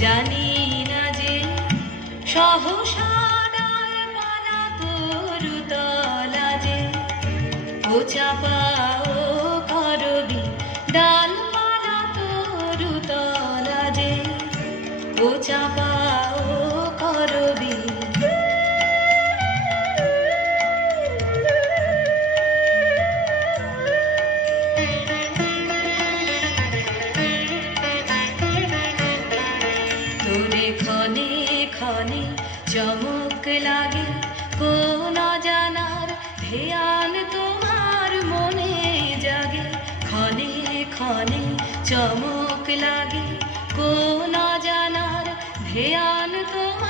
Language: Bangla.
জানি না যে সহসা মানা তোর তলা যে। ও চাপা ও করবি মানা তোর তলা যে। ও চাপা তোরে ক্ষণে ক্ষণে চমক লাগে, কোন জানার ধ্যান তোমার মনে জাগে? ক্ষণে ক্ষণে চমক লাগে, কোন জানার ধ্যান তোমার